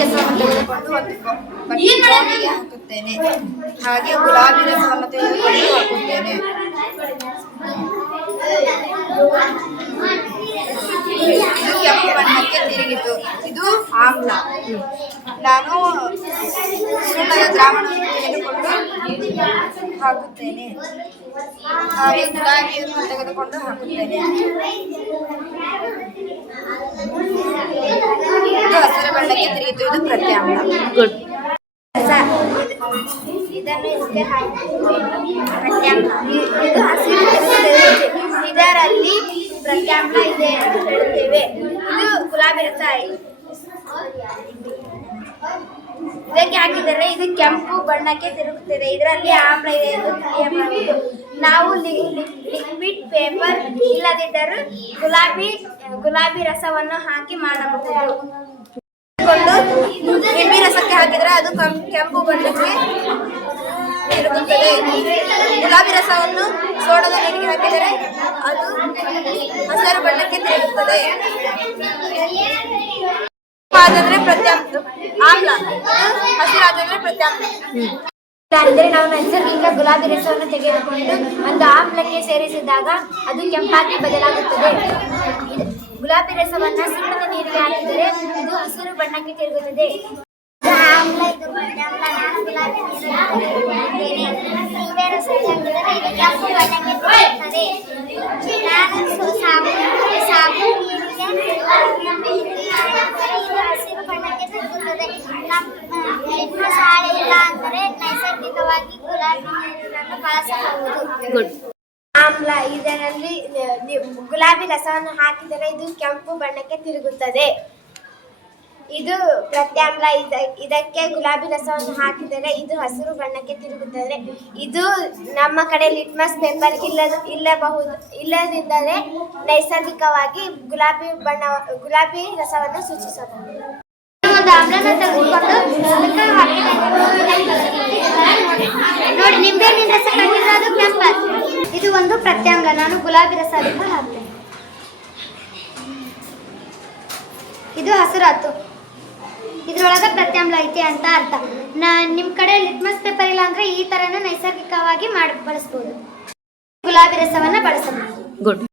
ರಸವನ್ನು ತೆಗೆದುಕೊಂಡು ಒಂದು ಬೌಲಿಗೆ ಹಾಕುತ್ತೇನೆ. ಹಾಗೆ ಗುಲಾಬಿ ರಸವನ್ನು ತೆಗೆದುಕೊಂಡು ಹಾಕುತ್ತೇನೆ. ಇದು ಕೆಂಪು ಬಣ್ಣಕ್ಕೆ ತಿರುಗಿತು. ಇದು ಆಮ್ಲ. ನಾನು ಸುಣ್ಣದ ದ್ರಾವಣವನ್ನು ತೆಗೆದುಕೊಂಡು ಹಾಕುತ್ತೇನೆ. ಹಾಗೆ ಗುಲಾಬಿಯನ್ನು ತೆಗೆದುಕೊಂಡು ಹಾಕುತ್ತೇನೆ. ಇದು ಹಸಿರು ಬಣ್ಣಕ್ಕೆ ತಿರುಗಿತು. ಇದು ಪ್ರತ್ಯಾಮ್ಲ. ಗುಡ್. ಇದು ಹಸಿರು ಇದರಲ್ಲಿ ಪ್ರತ್ಯಾಮ್ಲ ಇದೆ ಎಂದು ಹೇಳುತ್ತೇವೆ. ಇದು ಗುಲಾಬಿ ರಸ. ಇದಕ್ಕೆ ಹಾಕಿದರೆ ಇದು ಕೆಂಪು ಬಣ್ಣಕ್ಕೆ ತಿರುಗುತ್ತದೆ. ಇದರಲ್ಲಿ ಆಮ್ಲ ಇದೆ ಎಂದು ತಿಳಿಯಬಹುದು. ನಾವು ಲಿಕ್ವಿಡ್ ಪೇಪರ್ ಇಲ್ಲದಿದ್ದರೂ ಗುಲಾಬಿ ರಸವನ್ನು ಹಾಕಿ ಮಾಡಬಹುದು. ನಿಂಬೆ ರಸಕ್ಕೆ ಹಾಕಿದರೆ ಅದು ಕೆಂಪು ಬಣ್ಣಕ್ಕೆ ತಿರುಗುತ್ತದೆ. ಗುಲಾಬಿ ರಸವನ್ನು ಸೋಡದ ನೀರಿಗೆ ಹಾಕಿದರೆ ಅದು ಹಸಿರು ಬಣ್ಣಕ್ಕೆ ತಿರುಗುತ್ತದೆ. ಆದ್ರೆ ಪ್ರತ್ಯಾಮ್ಲ. ಆಮ್ಲ ಹಸಿರಾದರೆ ಪ್ರತ್ಯಾಮ್ಲ. ಅಂದರೆ ನಾವು ನೈಸರ್ಗಿಕ ಗುಲಾಬಿ ರಸವನ್ನು ತೆಗೆದುಕೊಂಡು ಒಂದು ಆಮ್ಲಕ್ಕೆ ಸೇರಿಸಿದಾಗ ಅದು ಕೆಂಪಾಗಿ ಬದಲಾಗುತ್ತದೆ. ಗುಲಾಬಿ ರಸವನ್ನು ಸುಣ್ಣದ ನೀರಿಗೆ ಹಾಕಿದರೆ ಇದು ಹಸಿರು ಬಣ್ಣಕ್ಕೆ ತಿರುಗುತ್ತದೆ. ನೈಸರ್ಗಿಕವಾಗಿ ಗುಲಾಬಿ ನೀರನ್ನು ಬಳಸಬಹುದು. ಆಮ್ಲ ಇದರಲ್ಲಿ ಗುಲಾಬಿ ರಸವನ್ನು ಹಾಕಿದರೆ ಇದು ಕೆಂಪು ಬಣ್ಣಕ್ಕೆ ತಿರುಗುತ್ತದೆ. ಇದು ಪ್ರತ್ಯಾಮ್ಲ. ಇದಕ್ಕೆ ಗುಲಾಬಿ ರಸವನ್ನು ಹಾಕಿದರೆ ಇದು ಹಸಿರು ಬಣ್ಣಕ್ಕೆ ತಿರುಗುತ್ತದೆ. ಇದು ನಮ್ಮ ಕಡೆ ಲಿಟ್ಮಸ್ ಪೇಪರ್ ಇಲ್ಲದಿದ್ದರೆ ನೈಸರ್ಗಿಕವಾಗಿ ಗುಲಾಬಿ ರಸವನ್ನು ಸೂಚಿಸಬಹುದು. ಒಂದು ಆಮ್ಲನ ತೆಗೆದುಕೊಂಡು ನೋಡಿ, ನಿಂಬೆಹಣ್ಣಿನ ರಸ ಹಾಕಿದ್ರೆ ಅದು ಕೆಂಪು. ಇದು ಒಂದು ಪ್ರತ್ಯಾಮ್ಲ. ನಾನು ಗುಲಾಬಿ ರಸ ಅದಕ್ಕೆ ಹಾಕ್ತೇನೆ. ಇದು ಹಸಿರಾತು. ಇದ್ರೊಳಗೆ ಪ್ರತ್ಯಾಮ್ಲ ಐತಿ ಅಂತ ಅರ್ಥ. ನಿಮ್ಮ ಕಡೆ ಲಿಟ್ಮಸ್ ಪೇಪರ್ ಇಲ್ಲ ಅಂದ್ರೆ ಈ ತರನ ನೈಸರ್ಗಿಕವಾಗಿ ಬಳಸಬಹುದು. ಗುಲಾಬಿ ರಸವನ್ನ ಬಳಸಬಹುದು. ಗುಡ್.